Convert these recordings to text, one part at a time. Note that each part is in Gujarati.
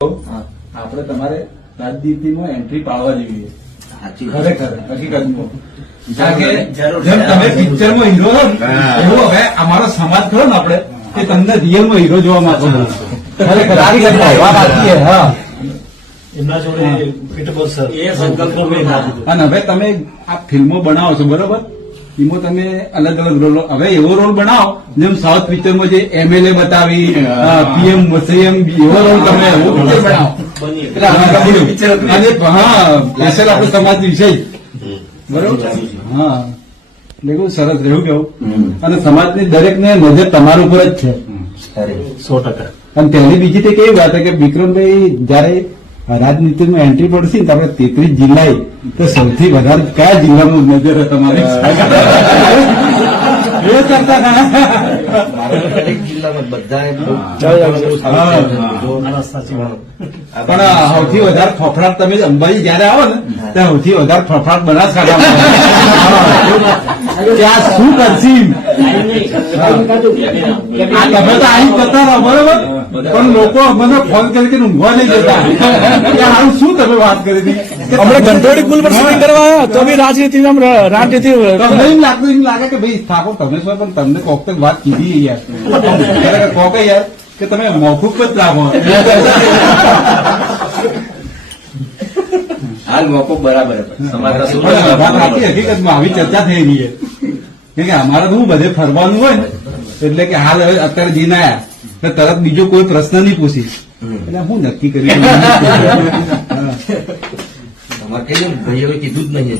આપણે તમારે રાજનીતિમાં એન્ટ્રી પાડવા જેવી સાચી છે ખરેખર હકીકતમાં. તમે પિક્ચરમાં હીરો છો એવો હવે અમારો સમાજ ખરો ને આપણે કે તમને રિયલમાં હીરો જોવા માંગો. અને હવે તમે આ ફિલ્મો બનાવો છો બરોબર? એમાં તમે અલગ અલગ રોલ હવે એવો રોલ બનાવો જેમ સાઉથ પિક્ચરમાં જે એમએલએ બતાવી પીએમ સીએમ એવો રોલ તમે એવો પિક્ચર બનાવો. અને હા સ્પેશિયલ આપણે સમાજ વિષય બરોબર? હા. એટલે કેવું સરસ રહ્યું કેવું અને સમાજની દરેક ને નજર તમારા ઉપર જ છે. સો ટકા. અને તેની બીજી તે કેવી વાત છે કે વિક્રમભાઈ જયારે રાજનીતિમાં એન્ટ્રી પડશે ને આપણે તેત્રીસ જિલ્લાએ તો સૌથી વધારે કયા જિલ્લામાં નજર તમારે એ કરતા જિલ્લામાં પણ સૌથી વધારે ફફડાટ તમે અંબાજી જયારે આવો ને ત્યાં સૌથી વધારે ફફડાટ બનાસકાંઠામાં આ શું કરશી? તમે તો અહીં કરતા રહો બરોબર? પણ લોકો મને ફોન કરી કે ઊંઘવા નહીં જતા. કે શું તમે વાત કરી હતી? હમણાં ઘંટોળી પુલ પર શૂટિંગ કરવા તો બી રાજનીતિ રાજનીતિ તમને એમ લાગતું એમ લાગે કે ભાઈ ઠાકોર તમે શું પણ તમને કોક તો વાત કીધી યાર. કોક યાર કે તમે મોકૂફ જ લાગો હાલ મોકો બરાબર સાચી હકીકતમાં આવી ચર્ચા થઈ રહી છે. કે અમારે તો બધે ફરવાનું હોય ને એટલે કે હાલ હવે અત્યારે જીન આવ્યા તરત બીજો કોઈ પ્રશ્ન નહીં પૂછી. એટલે હું નક્કી કરી કીધું જ નહીં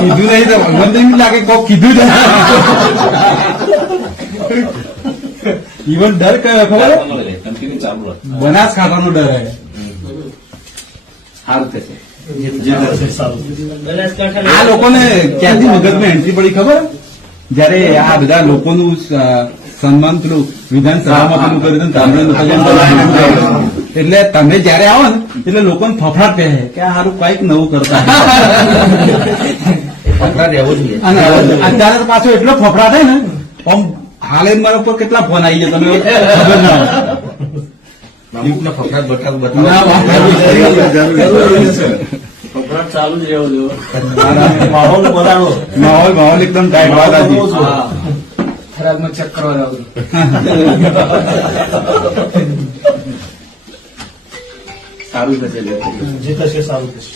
કીધું નહીં તો એમ લાગે કોક કીધું જ ઇવન ડર કયો ખબર બનાસકાંઠાનો ડર હે. સારું થશે. આ લોકોને ક્યાંથી મગજમાં એન્ટ્રી પડી ખબર જયારે આ બધા લોકોનું સન્માન પેલું વિધાનસભામાં પેલું કર્યું. એટલે તમે જયારે આવો ને એટલે લોકોને ફફડાટ કહે કે આ સારું કંઈક નવું કરતા જોઈએ અને અત્યારે પાછો એટલો ફફડાટ થાય ને આમ હાલ મારા ઉપર કેટલા ફોન આવી ગયા તમે ખબર ના. અમુકને ફકડાટ બટાક બતાવો. કપડાં ચાલુ જ રહેવું જોઈએ. માહોલ બનાવો માહોલ માહોલ એકદમ ટાઈટ વાત હતી. હા. ખરાબમાં ચેક કરવા જાવ સારું થશે જે થશે સારું થશે.